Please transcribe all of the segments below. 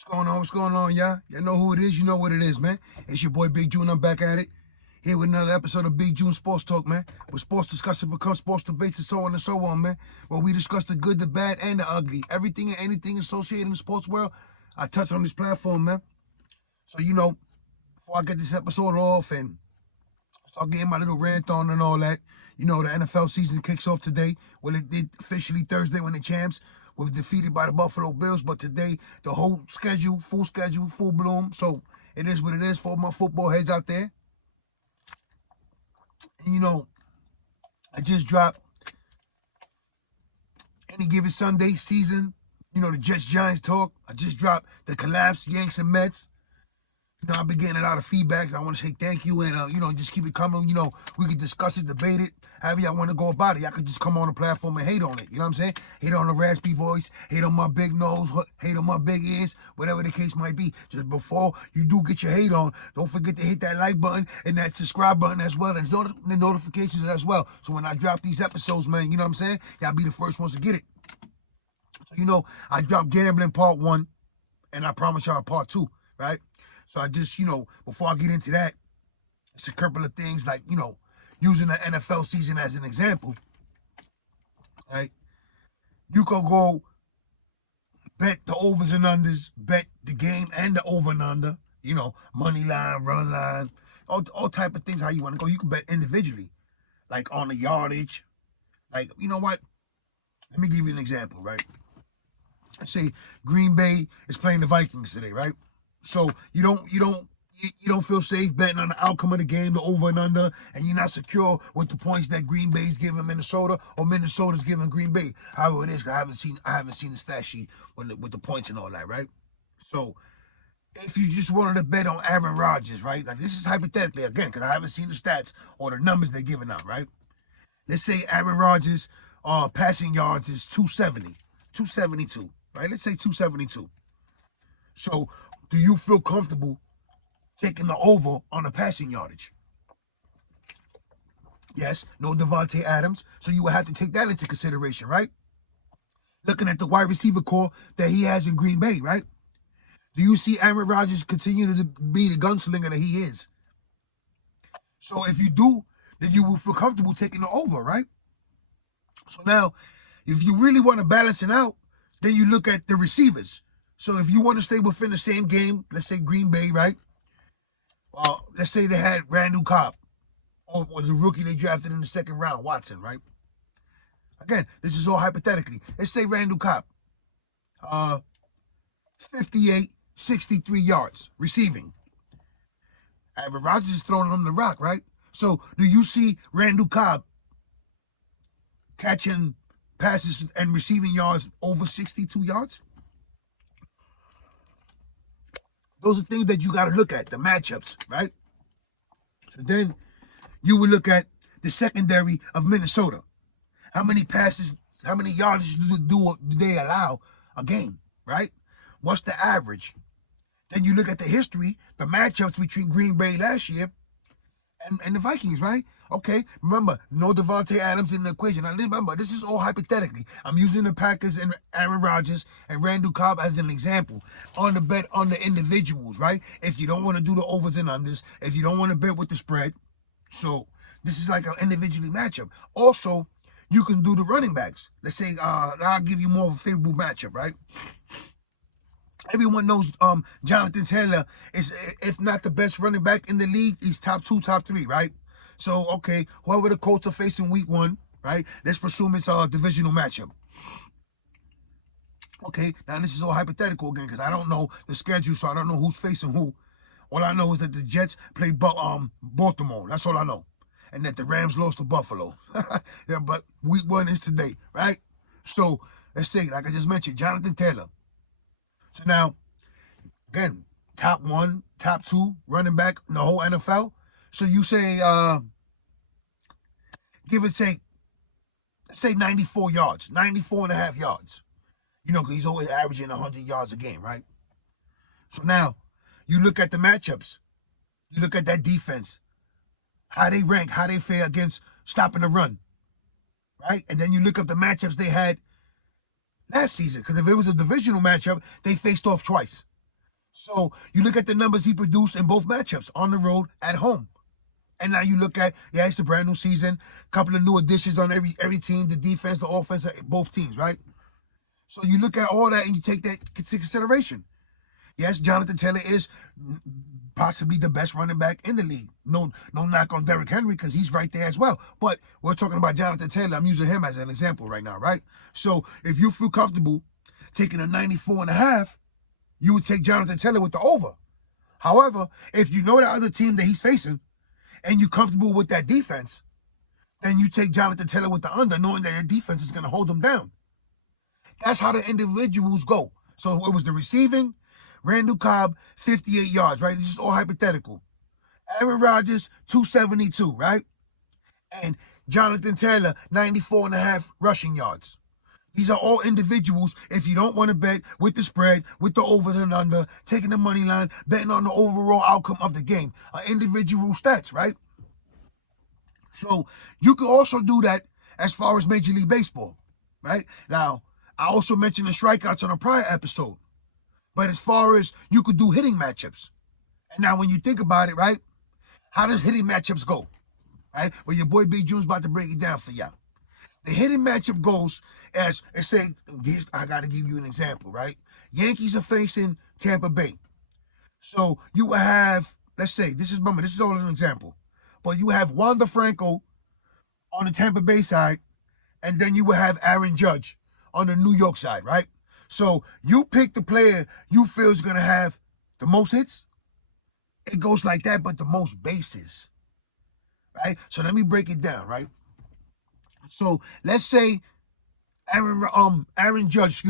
What's going on? What's going on, y'all? Y'all know who it is. You know what it is, man. It's your boy Big June. I'm back at it. Here with another episode of Big June Sports Talk, man. Where sports discussion becomes sports debates and so on and so on, man. Where we discuss the good, the bad, and the ugly. Everything and anything associated in the sports world, I touch on this platform, man. So, before I get this episode off and start getting my little rant on and all that, the NFL season kicks off today. Well, it did officially Thursday when the champs were defeated by the Buffalo Bills, but today the whole schedule, full bloom. So it is what it is for my football heads out there. And I just dropped any given Sunday season, the Jets Giants talk. I just dropped the collapse, Yanks and Mets. I've been getting a lot of feedback. I want to say thank you and, just keep it coming. We can discuss it, debate it, however y'all want to go about it. Y'all can just come on the platform and hate on it. You know what I'm saying? Hate on the raspy voice, hate on my big nose, hate on my big ears, whatever the case might be. Just before you do get your hate on, don't forget to hit that like button and that subscribe button as well, and the notifications as well. So when I drop these episodes, man, you know what I'm saying? Y'all be the first ones to get it. So, I dropped Gambling Part 1, and I promise y'all Part 2, right? So I just, before I get into that, it's a couple of things like, using the NFL season as an example, right? You could go bet the overs and unders, bet the game and the over and under, money line, run line, all type of things how you want to go. You can bet individually, like on the yardage. Like, you know what? Let me give you an example, right? Let's say Green Bay is playing the Vikings today, right? So you don't feel safe betting on the outcome of the game, the over and under, and you're not secure with the points that Green Bay's giving Minnesota or Minnesota's giving Green Bay. However it is, I haven't seen the stat sheet with the points and all that, right? So if you just wanted to bet on Aaron Rodgers, right? Like, this is hypothetically again because I haven't seen the stats or the numbers they're giving out, right? Let's say Aaron Rodgers passing yards is 272, right? Let's say 272. So do you feel comfortable taking the over on the passing yardage? Yes, no Devontae Adams, so you would have to take that into consideration, right? Looking at the wide receiver core that he has in Green Bay, right? Do you see Aaron Rodgers continue to be the gunslinger that he is? So if you do, then you will feel comfortable taking the over, right? So now, if you really want to balance it out, then you look at the receivers. So if you want to stay within the same game, let's say Green Bay, right? Let's say they had Randall Cobb, or the rookie they drafted in the second round, Watson, right? Again, this is all hypothetically. Let's say Randall Cobb, 58, 63 yards receiving. Aaron Rodgers is throwing them the rock, right? So do you see Randall Cobb catching passes and receiving yards over 62 yards? Those are things that you got to look at, the matchups, right? So then you would look at the secondary of Minnesota. How many passes, how many yards do they allow a game, right? What's the average? Then you look at the history, the matchups between Green Bay last year and the Vikings, right? Okay, remember, no Devontae Adams in the equation. Now, remember, this is all hypothetically. I'm using the Packers and Aaron Rodgers and Randall Cobb as an example on the bet on the individuals, right? If you don't want to do the overs and unders, if you don't want to bet with the spread. So this is like an individually matchup. Also, you can do the running backs. Let's say I'll give you more of a favorable matchup, right? Everyone knows Jonathan Taylor is, if not the best running back in the league, he's top 2, top 3, right? So, okay, whoever the Colts are facing week 1, right? Let's presume it's a divisional matchup. Okay, now this is all hypothetical again because I don't know the schedule, so I don't know who's facing who. All I know is that the Jets play Baltimore. That's all I know. And that the Rams lost to Buffalo. Yeah, but week 1 is today, right? So, let's say, like I just mentioned, Jonathan Taylor. So now, again, top 1, top 2 running back in the whole NFL. So you say, give or take, let's say 94 yards, 94 and a half yards. Because he's always averaging 100 yards a game, right? So now, you look at the matchups. You look at that defense. How they rank, how they fare against stopping the run, right? And then you look up the matchups they had last season. Because if it was a divisional matchup, they faced off twice. So you look at the numbers he produced in both matchups, on the road, at home. And now you look at, yeah, it's a brand new season, couple of new additions on every team, the defense, the offense, both teams, right? So you look at all that and you take that into consideration. Yes, Jonathan Taylor is possibly the best running back in the league. No knock on Derrick Henry, because he's right there as well. But we're talking about Jonathan Taylor. I'm using him as an example right now, right? So if you feel comfortable taking a 94.5, you would take Jonathan Taylor with the over. However, if you know the other team that he's facing and you're comfortable with that defense, then you take Jonathan Taylor with the under, knowing that your defense is going to hold him down. That's how the individuals go. So it was the receiving, Randall Cobb, 58 yards, right? It's just all hypothetical. Aaron Rodgers, 272, right? And Jonathan Taylor, 94.5 rushing yards. These are all individuals. If you don't want to bet with the spread, with the over and under, taking the money line, betting on the overall outcome of the game, individual stats, right? So you could also do that as far as Major League Baseball, right? Now, I also mentioned the strikeouts on a prior episode. But as far as you could do hitting matchups. And now when you think about it, right, how does hitting matchups go? Right? Well, your boy Big June's about to break it down for y'all. The hitting matchup goes as, let's say, I got to give you an example, right? Yankees are facing Tampa Bay. So you will have, let's say, this is all an example. But you have Wander Franco on the Tampa Bay side, and then you will have Aaron Judge on the New York side, right? So you pick the player you feel is going to have the most hits. It goes like that, but the most bases, right? So let me break it down, right? So let's say Aaron Judge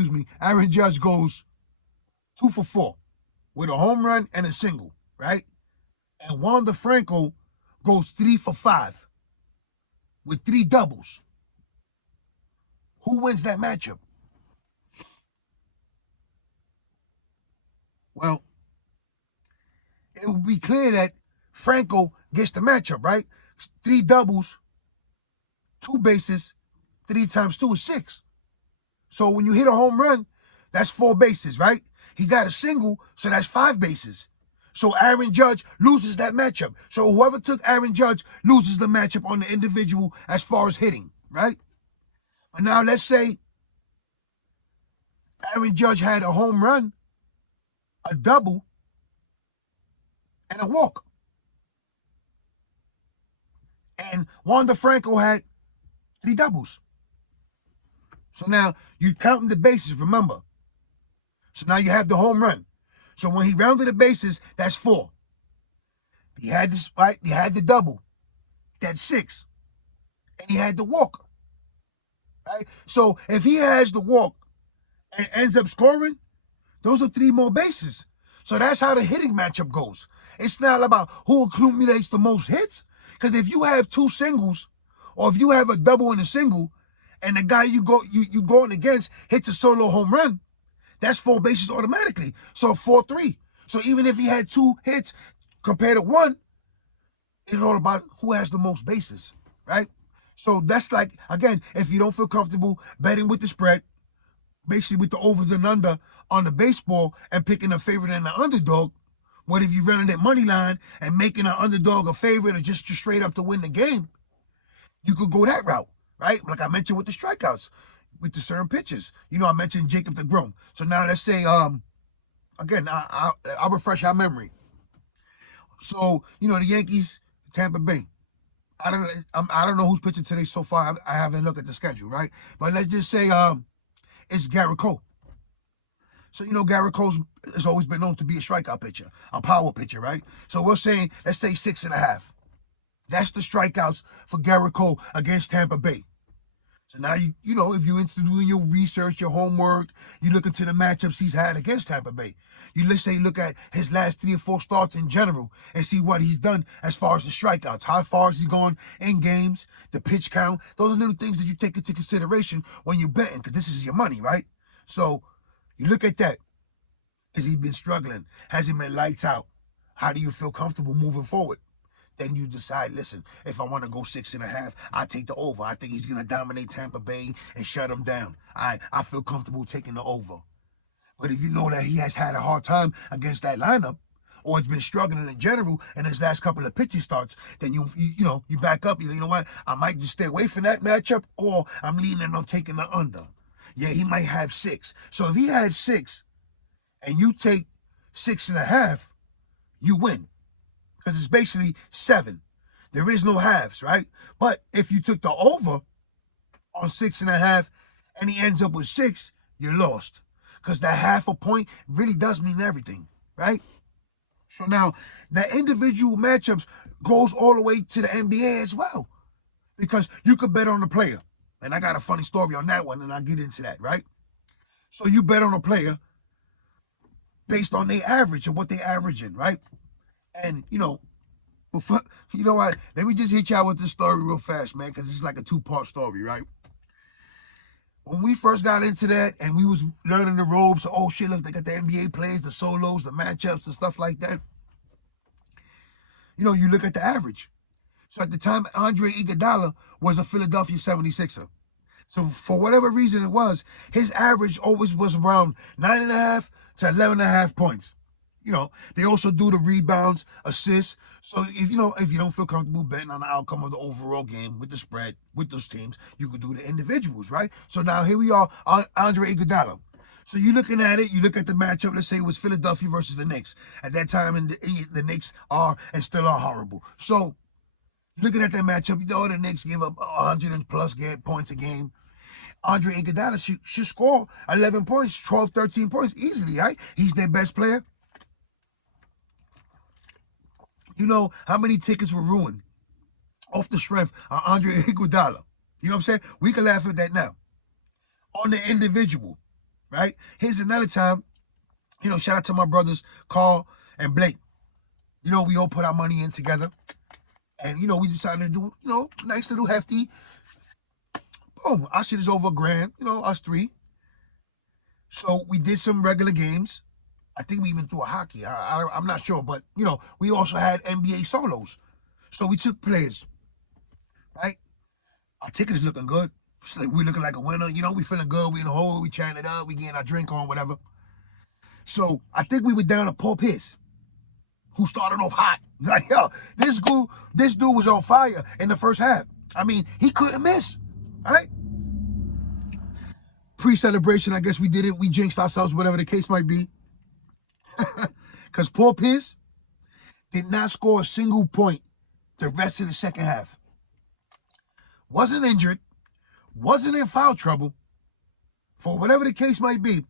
goes 2 for 4 with a home run and a single, right? And Wander Franco goes 3 for 5 with 3 doubles. Who wins that matchup? Well, it will be clear that Franco gets the matchup, right? 3 doubles, 2 bases, 3 times 2 is 6. So when you hit a home run, that's 4 bases, right? He got a single, so that's 5 bases. So Aaron Judge loses that matchup. So whoever took Aaron Judge loses the matchup on the individual as far as hitting, right? But now let's say Aaron Judge had a home run, a double, and a walk. And Wander Franco had 3 doubles. So now you're counting the bases, remember. So now you have the home run. So when he rounded the bases, that's 4. He had this, right? He had the double. That's 6. And he had the walk. Right? So if he has the walk and ends up scoring, those are 3 more bases. So that's how the hitting matchup goes. It's not about who accumulates the most hits. Because if you have 2 singles, or if you have a double and a single, and the guy you going against hits a solo home run, that's 4 bases automatically. So 4-3. So even if he had 2 hits compared to 1, it's all about who has the most bases, right? So that's like, again, if you don't feel comfortable betting with the spread, basically with the over and under on the baseball and picking a favorite and an underdog, what if you running that money line and making an underdog a favorite or just straight up to win the game? You could go that route, right? Like I mentioned with the strikeouts, with the certain pitches. You know, I mentioned Jacob deGrom. So now let's say, again, I'll refresh our memory. So, you know, the Yankees, Tampa Bay. I don't know who's pitching today so far. I haven't looked at the schedule, right? But let's just say it's Garrett Cole. So, you know, Garrett Cole has always been known to be a strikeout pitcher, a power pitcher, right? So we're saying, let's say 6.5. That's the strikeouts for Garrett Cole against Tampa Bay. So now, you know, if you're into doing your research, your homework, you look into the matchups he's had against Tampa Bay. Let's say look at his last 3 or 4 starts in general and see what he's done as far as the strikeouts. How far has he gone in games, the pitch count. Those are little things that you take into consideration when you're betting, because this is your money, right? So you look at that. Has he been struggling? Has he been lights out? How do you feel comfortable moving forward? Then you decide, listen, if I want to go 6.5, I take the over. I think he's going to dominate Tampa Bay and shut them down. I feel comfortable taking the over. But if you know that he has had a hard time against that lineup, or it's been struggling in general in his last couple of pitching starts, then you back up. You know what? I might just stay away from that matchup, or I'm leaning on taking the under. Yeah, he might have 6. So if he had 6 and you take 6.5, you win. Because it's basically 7. There is no halves, right? But if you took the over on 6.5 and he ends up with 6, you're lost. Because that half a point really does mean everything, right? So now, the individual matchups goes all the way to the NBA as well. Because you could bet on the player. And I got a funny story on that one, and I'll get into that, right? So you bet on a player based on their average and what they're averaging, right? And, you know what? Let me just hit y'all with this story real fast, man, because it's like a 2-part story, right? When we first got into that and we was learning the ropes, oh shit, look, they got the NBA plays, the solos, the matchups, and stuff like that. You look at the average. So at the time, Andre Iguodala was a Philadelphia 76er. So for whatever reason it was, his average always was around 9.5 to 11.5 points. They also do the rebounds, assists. So if you don't feel comfortable betting on the outcome of the overall game with the spread, with those teams, you could do the individuals, right? So now here we are, Andre Iguodala. So you're looking at it, you look at the matchup, let's say it was Philadelphia versus the Knicks. At that time, the Knicks are and still are horrible. So looking at that matchup, the Knicks give up 100 plus points a game. Andre Iguodala should score 11 points, 12, 13 points easily, right? He's their best player. You know how many tickets were ruined off the strength of Andre Iguodala? You know what I'm saying? We can laugh at that now. On the individual, right? Here's another time, shout out to my brothers, Carl and Blake. We all put our money in together. And, we decided to do, nice little hefty. Boom, our shit is over $1,000, us 3. So we did some regular games. I think we even threw a hockey. I'm not sure, but, we also had NBA solos. So we took players, right? Our ticket is looking good. It's like we're looking like a winner. We feeling good. We in the hole. We chatting it up. We getting our drink on, whatever. So I think we were down to Paul Pierce, who started off hot. Like, yo, this dude was on fire in the first half. I mean, he couldn't miss, right? Pre-celebration, I guess we did it. We jinxed ourselves, whatever the case might be. Because Paul Pierce did not score a single point the rest of the second half. Wasn't injured. Wasn't in foul trouble. For whatever the case might be,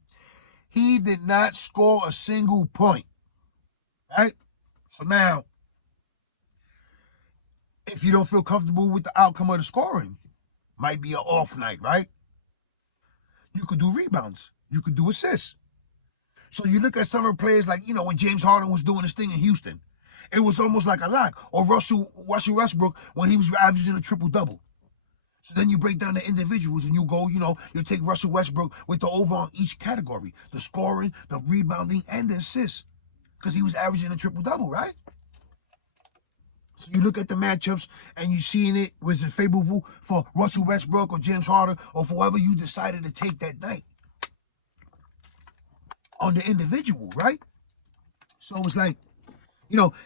he did not score a single point. Right? So now, if you don't feel comfortable with the outcome of the scoring, might be an off night, right? You could do rebounds. You could do assists. So you look at some of the players like, when James Harden was doing his thing in Houston, it was almost like a lock. Or Russell Westbrook when he was averaging a triple-double. So then you break down the individuals and you go, you take Russell Westbrook with the over on each category. The scoring, the rebounding, and the assists. Because he was averaging a triple-double, right? So you look at the matchups and you seeing it, was it favorable for Russell Westbrook or James Harden or for whoever you decided to take that night on the individual, right? So it's like,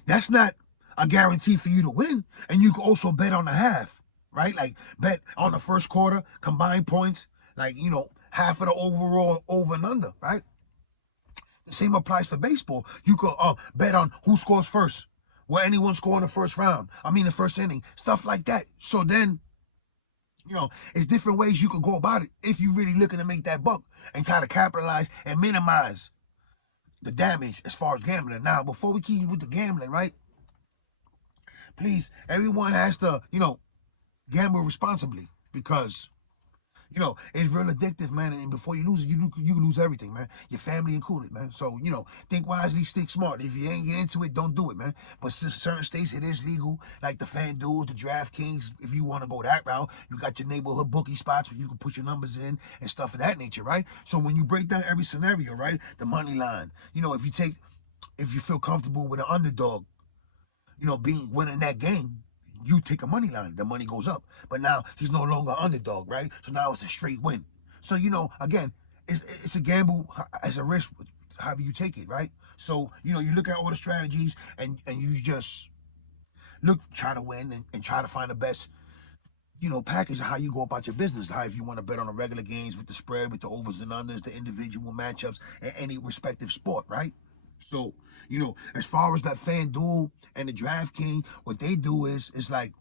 that's not a guarantee for you to win. And you can also bet on the half, right? Like bet on the first quarter, combined points, like, half of the overall over and under, right? The same applies for baseball. You could bet on who scores first. Will anyone score in the first round? The first inning. Stuff like that. So then, it's different ways you could go about it if you're really looking to make that buck and kind of capitalize and minimize the damage as far as gambling. Now, before we keep with the gambling, right? Please, everyone has to, gamble responsibly because, it's real addictive, man. And before you lose it, you lose everything, man. Your family included, man. So, think wisely, stick smart. If you ain't get into it, don't do it, man. But certain states, it is legal, like the FanDuel, the DraftKings. If you want to go that route, you got your neighborhood bookie spots where you can put your numbers in and stuff of that nature, right? So when you break down every scenario, right, the money line, if you feel comfortable with an underdog, winning that game, you take a money line, the money goes up. But now he's no longer underdog, right? So now it's a straight win. So, again, it's a gamble as a risk, however you take it, right? So, you look at all the strategies and you just try to win and try to find the best, package of how you go about your business. How if you want to bet on the regular games with the spread, with the overs and unders, the individual matchups, and any respective sport, right? So, as far as that FanDuel and the DraftKings, what they do is, it's like,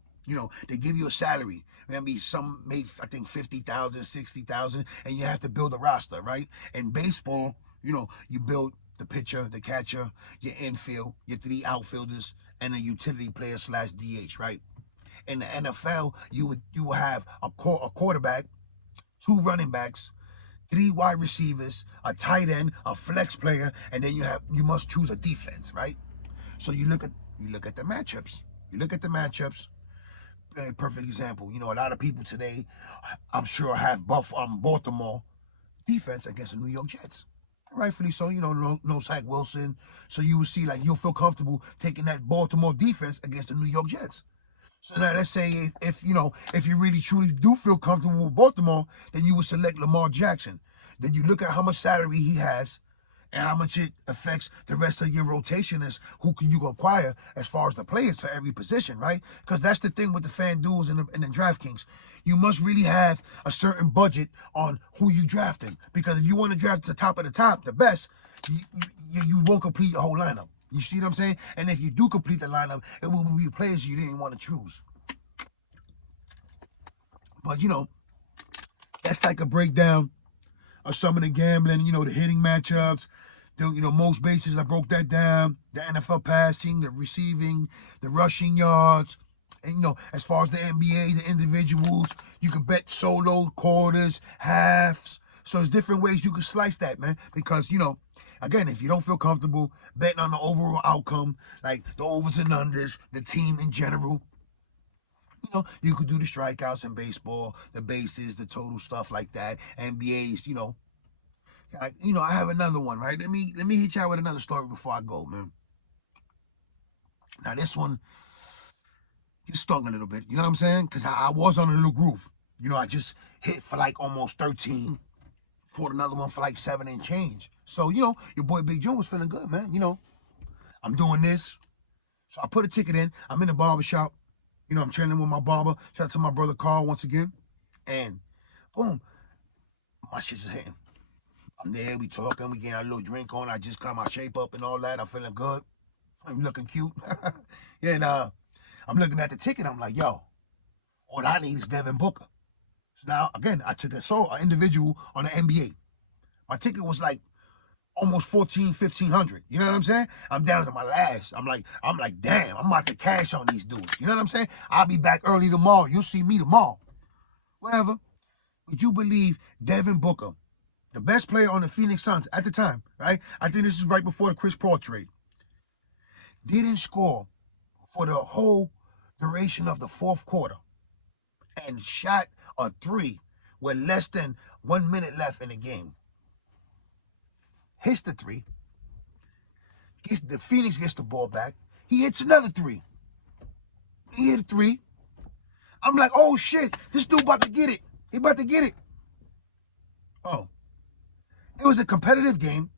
they give you a salary. Maybe some made, I think, 50,000, 60,000, and you have to build a roster, right? In baseball, you build the pitcher, the catcher, your infield, your 3 outfielders, and a utility player / DH, right? In the NFL, you will have a quarterback, 2 running backs, 3 wide receivers, a tight end, a flex player, and then you must choose a defense, right? So you look at the matchups. You look at the matchups. A perfect example. A lot of people today, I'm sure, have Baltimore defense against the New York Jets. Rightfully so. No Zach Wilson. So you will see, you'll feel comfortable taking that Baltimore defense against the New York Jets. So now let's say if you really truly do feel comfortable with Baltimore, then you would select Lamar Jackson. Then you look at how much salary he has and how much it affects the rest of your rotation as who can you acquire as far as the players for every position, right? Because that's the thing with the FanDuels and the DraftKings. You must really have a certain budget on who you drafting. Because if you want to draft the top of the top, the best, you won't complete your whole lineup. You see what I'm saying? And if you do complete the lineup, it will be players you didn't want to choose. But, that's like a breakdown of some of the gambling, the hitting matchups, most bases. I broke that down. The NFL passing, the receiving, the rushing yards. And, as far as the NBA, the individuals, you can bet solo, quarters, halves. So there's different ways you can slice that, man. Because, again, if you don't feel comfortable betting on the overall outcome, like the overs and unders, the team in general, you could do the strikeouts in baseball, the bases, the total stuff like that. NBA's, I have another one, right? Let me hit y'all with another story before I go, man. Now this one, it stung a little bit, you know what I'm saying? Because I was on a little groove. I just hit for almost 13, fought another one for 7 and change. So, your boy Big Joe was feeling good, man. I'm doing this. So I put a ticket in. I'm in the barbershop. I'm chilling with my barber. Shout out to my brother Carl once again. And boom, my shit's hitting. I'm there, we talking, we getting a little drink on. I just got my shape up and all that. I'm feeling good. I'm looking cute. Yeah, and I'm looking at the ticket. I'm like, yo, all I need is Devin Booker. So now, again, I took an individual on the NBA. My ticket was almost 1,500. You know what I'm saying? I'm down to my last. I'm like, damn, I'm about to cash on these dudes. You know what I'm saying? I'll be back early tomorrow. You'll see me tomorrow. Whatever. Would you believe Devin Booker, the best player on the Phoenix Suns at the time, right? I think this is right before the Chris Paul trade, didn't score for the whole duration of the 4th quarter and shot a 3 with less than 1 minute left in the game. Hits the 3. The Phoenix gets the ball back. He hits another 3. He hit a 3. I'm like, oh shit, this dude about to get it. He about to get it. Oh. It was a competitive game,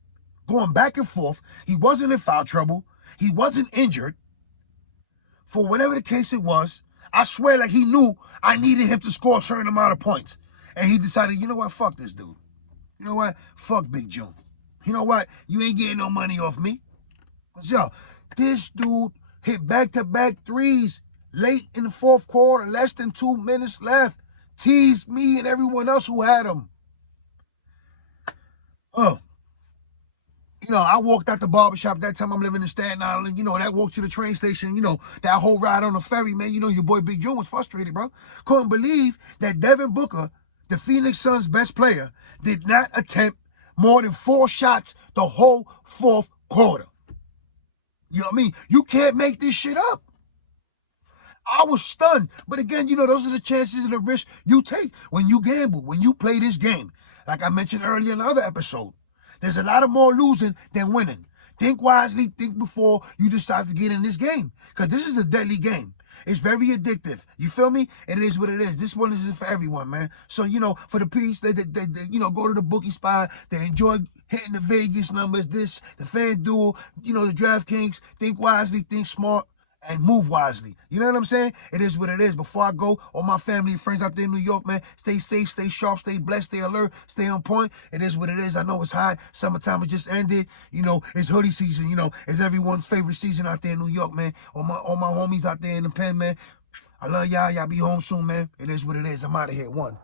going back and forth. He wasn't in foul trouble. He wasn't injured. For whatever the case it was, I swear he knew I needed him to score a certain amount of points. And he decided, you know what, fuck this dude. You know what, fuck Big June. You know what, you ain't getting no money off me. Because, yo, this dude hit back-to-back 3s late in the 4th quarter, less than 2 minutes left. Teased me and everyone else who had him. I walked out the barbershop. That time I'm living in Staten Island. That walk to the train station, that whole ride on the ferry, man. Your boy Big Joe was frustrated, bro. Couldn't believe that Devin Booker, the Phoenix Suns' best player, did not attempt more than 4 shots the whole 4th quarter. You know what I mean? You can't make this shit up. I was stunned. But again, those are the chances and the risks you take when you gamble, when you play this game. Like I mentioned earlier in the other episode, there's a lot of more losing than winning. Think wisely, think before you decide to get in this game. Because this is a deadly game. It's very addictive. You feel me? It is what it is. This one is for everyone, man. So, you know, for the piece, they you know, go to the bookie spot. They enjoy hitting the Vegas numbers, the FanDuel, you know, the DraftKings. Think wisely, think smart, and move wisely. You know what I'm saying? It is what it is. Before I go, all my family and friends out there in New York, man, stay safe, stay sharp, stay blessed, stay alert, stay on point. It is what it is. I know it's hot. Summertime has just ended. You know, it's hoodie season. You know, it's everyone's favorite season out there in New York, man. All my homies out there in the pen, man. I love y'all. Y'all be home soon, man. It is what it is. I'm out of here. One.